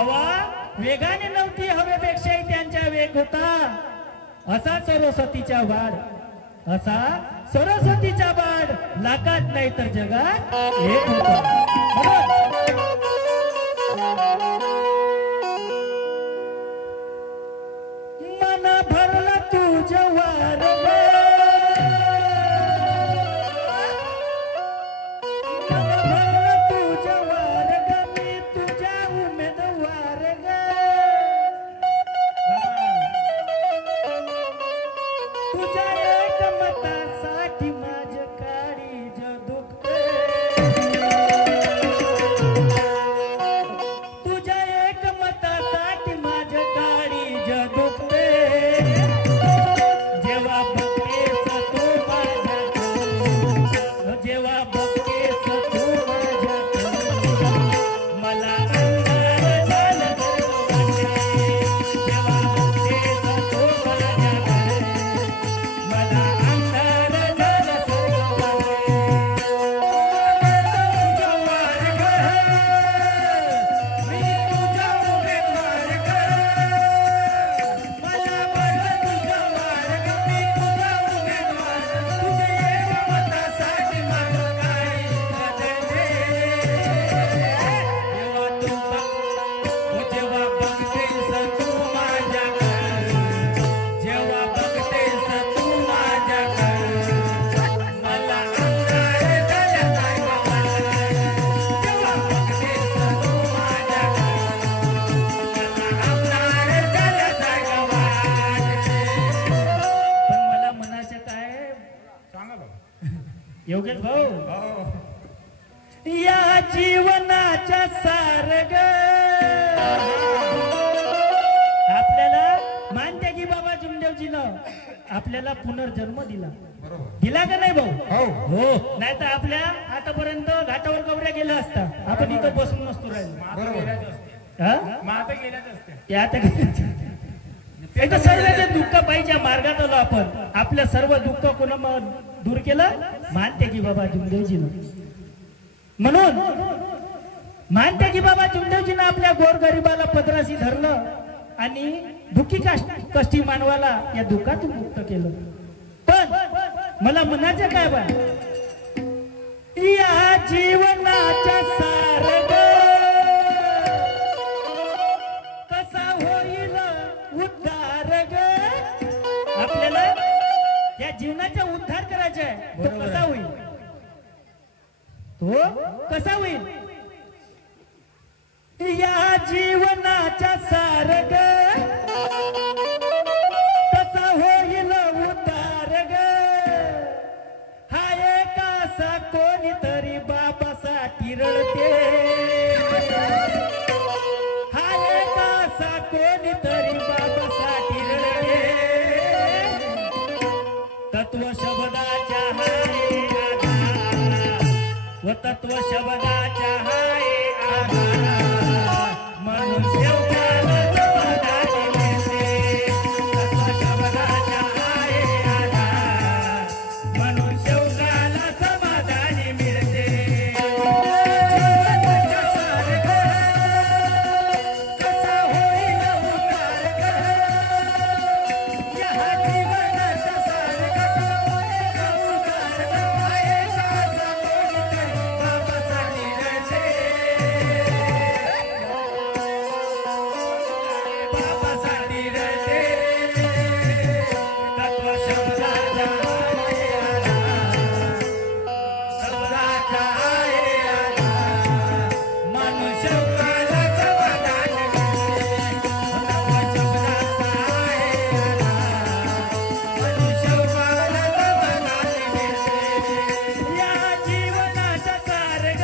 हवा वेगाने नव्हती, हवेपेक्षाही त्यांचा वेग होता. असा सरस्वतीचा बाळ, असा सरस्वतीचा बाळ लाखात नाही तर जगात एक होता. मन भरला तुझ्या वार, योगेश भाऊ, या जीवनाच्या सारग आपल्याला मानते की बाबा चिमदेवजीनं आपल्याला पुनर्जन्म दिला. दिला का नाही भाऊ? हो. नाही तर आपल्या आतापर्यंत घाटावर कवड्या गेल्या असता, आपण इथं बसून नसतो राहिलो. सर्वांचे दुःख पाहिजे मार्गात आलो आपण. आपल्या सर्व दुःख कोणा दूर केलं? मानते की बाबा चिमदेवजीनं. म्हणून मानते की बाबा चिमदेवजीनं आपल्या गोरगरिबाला पदराशी धरलं आणि दुःखी कष्टी मानवाला या दुःखातून मुक्त केलं. पण मला म्हणायचं काय बा, या जीवनाच्या सारग कसा होईल उद्धार ग. आपल्याला या जीवनाचा उद्धार करायचा आहे. तो कसा होईल? तो कसा होईल? या जीवनाच्या सारग कसा होईल उद्धार ग. हा एक असा कोणीतरी बापासाठी रडते. हा एक असा कोणीतरी बापासाठी रडते. तत्व शब्दाच्या हाय आधार व तत्व शब्दाच्या हाय आधार म्हणून शेवटाला समाधानी मिळते. तत्व शब्दाच्या हाय आधार म्हणून शेवटाला समाधानी मिळते. जीवनाच्या सारग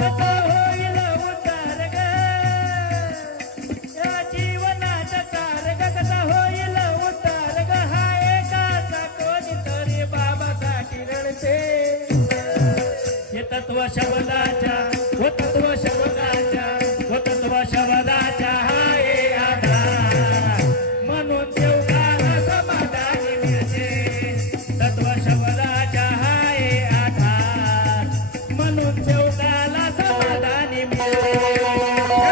कसा होईल उद्धार ग. या जीवनाच्या सारग तत्व शब्दाच्या व तत्व शब्दाच्या व तत्व शब्दाच्या हाय आधार म्हणून देवताला समाधानी मिळते. तत्व शब्दाच्या हाय आधार म्हणून देवताला समाधानी मिळते.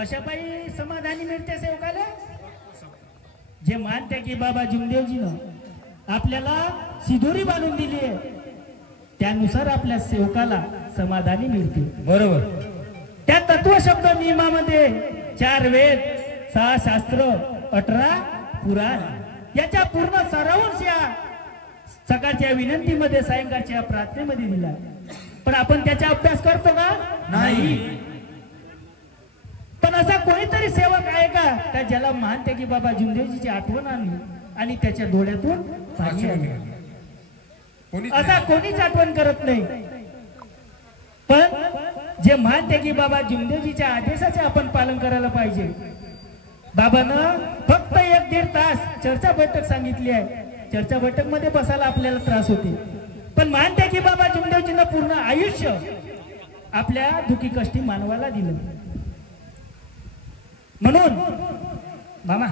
कशापायी समाधानी मिळते सेवकाला? जे मानते की बाबा जुमदेवजीनं आपल्याला सिधुरी बांधून दिली आहे त्यानुसार आपल्या सेवकाला समाधानी मिळते. बरोबर. त्या तत्व शब्द नियमामध्ये 4 वेद 6 शास्त्र 18 पुराण याच्या पूर्ण सारांश या सकाळच्या विनंतीमध्ये सायंकाळच्या प्रार्थनेमध्ये दिला. पण आपण त्याचा अभ्यास करतो का? नाही. पण असा कोणीतरी सेवक आहे का त्या ज्याला मानते की बाबा जुमदेवजीची आठवण आली आणि त्याच्या डोळ्यातून पाणी आले? असा कोणीच आठवण करत नाही. पण जे मानते की बाबा जुमदेवजीच्या आदेशाचे आपण पालन करायला पाहिजे. बाबानं फक्त 1-1.5 तास चर्चा बैठक सांगितली आहे. चर्चा बैठक मध्ये बसायला आपल्याला त्रास होते. पण मानते की बाबा जुमदेवजीनं पूर्ण आयुष्य आपल्या दुखी कष्टी मानवाला दिलं. म्हणून मामा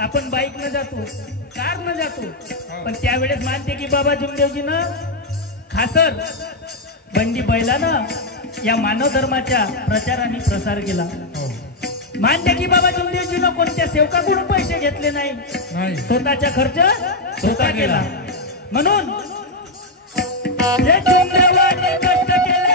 आपण बाईक न जातो कार न जातो. पण त्यावेळेस मानते की बाबा जुमदेवजीनं खासर बंडी बैलानं या मानव धर्माच्या प्रचार आणि प्रसार केला. मानते की बाबा जुमदेवजीनं कोणत्या सेवकाकडून पैसे घेतले नाही. स्वतःचा खर्च स्वतः केला. म्हणून कष्ट केले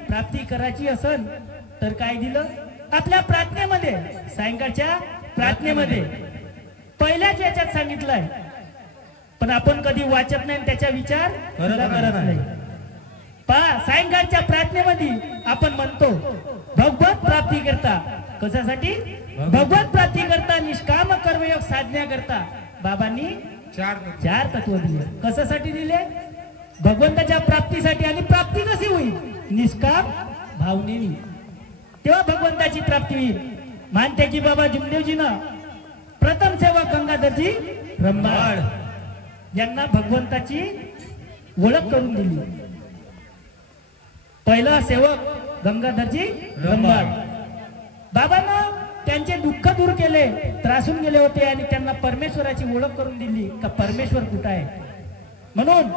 प्राप्ती करायची असन तर काय दिलं आपल्या प्रार्थनेमध्ये सायंकाळच्या प्रार्थनेमध्ये पहिल्याच याच्यात सांगितलंय पण आपण कधी वाचत नाही त्याचा विचार करत नाही पहा सायंकाळच्या प्रार्थनेमध्ये आपण म्हणतो भगवत प्राप्ती करता कशासाठी भगवत प्राप्ती करता निष्काम कर्मयोग साधण्या करता बाबांनी चार तत्व दिले कशासाठी दिले भगवंताच्या प्राप्तीसाठी आणि प्राप्ती कशी होईल निष्काम भावनेनी तेव्हा भगवंताची प्राप्ती होईल मानते की बाबा जुमदेवजीनं प्रथम सेवक गंगाधरजी रंबाळ यांना भगवंताची ओळख करून दिली पहिला सेवक गंगाधरजी रंबाळ बाबांना त्यांचे दुःख दूर केले त्रासून गेले होते आणि त्यांना परमेश्वराची ओळख करून दिली का परमेश्वर कुठे आहे म्हणून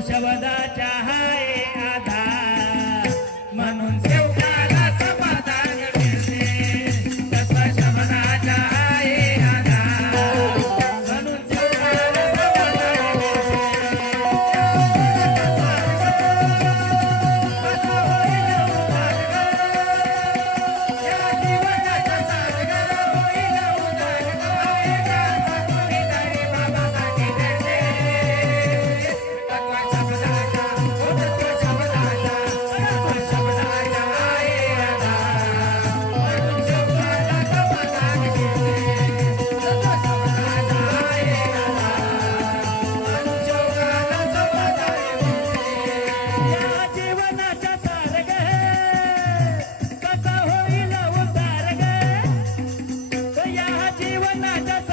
शब्दाच्या हाय आधार म्हणून सेवकाला समाधान मिळते तत्व शब्दाच्या हाय आधार म्हणून सेवकाला समाधान जीवनाचा